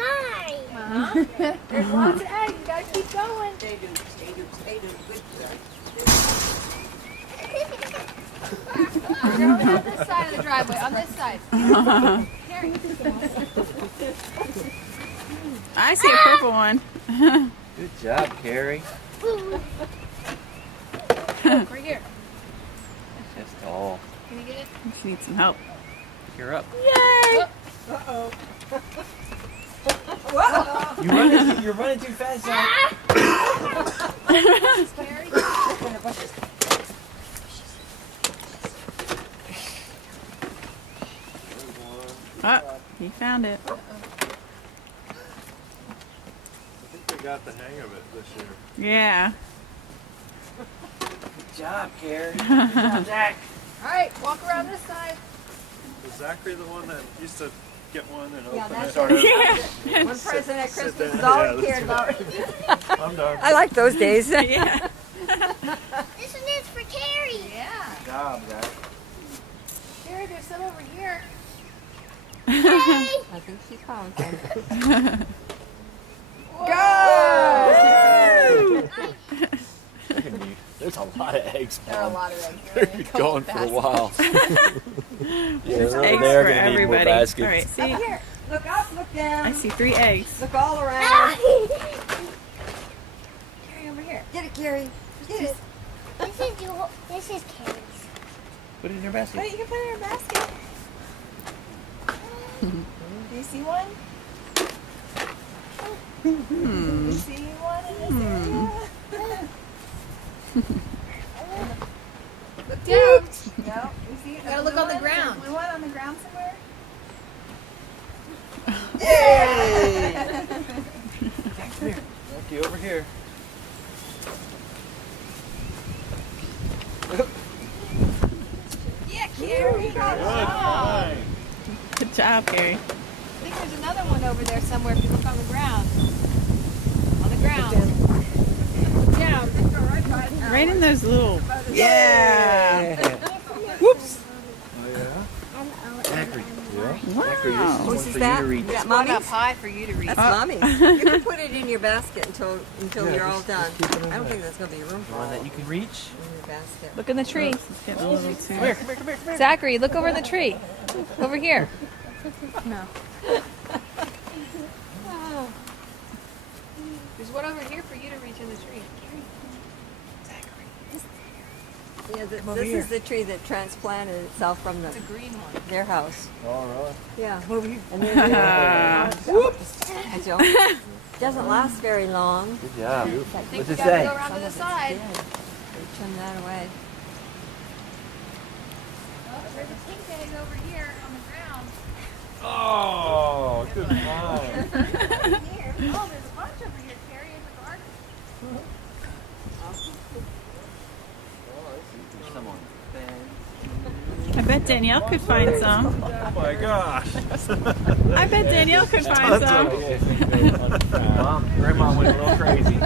mine. There's lots of eggs. You gotta keep going. Stay tuned. Good job. No, on this side of the driveway. On this side. Carrie. I see a purple one. Good job, Carrie. Right here. That's tall. Can you get it? She needs some help. You're up. Yay! Uh-oh. You're running too fast, Zach. Carrie. Oh, he found it. I think they got the hang of it this year. Yeah. Good job, Carrie. Good job, Zach. All right, walk around this side. Was Zachary the one that used to get one and Yeah, open that's it? Yeah. One person at Sit Christmas down. is all Yeah, he cared about. I'm done. I like those days. Yeah. This one is for Carrie. Yeah. Good job, Zach. Carrie, there's some over here. Hey. I think she found some. There's a lot of eggs. There are a lot of eggs. They're gonna be going for a while. There's they're eggs gonna for need more everybody. baskets. All right, Up see? here. Look up, look down. I see 3 eggs. Look all around. Carrie, over here. Get it, Carrie. Get it. This is Carrie's. Put it in your basket. Wait, you can put it in a basket. Do you see one? Do you see one in this area? Look down. No, you see it? You gotta look on the ground. We want on the ground somewhere. Yay! Jackie, over here. Yeah, Carrie. Good job. Fine. Good job, Carrie. I think there's another one over there somewhere if you look on the ground. On the ground. Down. Right in those little. Yeah! Whoops. Oh, yeah? Zachary. Wow. Zachary, this is one Whose for is you that? to reach. Is that One up Mommy's? high for you to reach. That's Mommy's. You can put it in your basket until Yeah, you're all just done. keep it in I don't there. think there's going to be room for One all that you can reach. in your basket. Look in the tree. It's getting a little too. Zachary, look over the tree. Over here. No. There's one over here for you to reach in the tree. Yeah, over this here. is the tree that transplanted itself from It's a green one. their house. All right. Yeah. Over here. And then doesn't last very long. Good job. I think What's we it gotta say? go around to the side. They trim that away. Oh, there's a pink egg over here on the ground. Oh, good find. Here. Oh, there's a bunch over here, Carrie, in the garden. Come on. I bet Danielle could find some. Oh my gosh. I bet Danielle could find some. Mom, Grandma went a little crazy.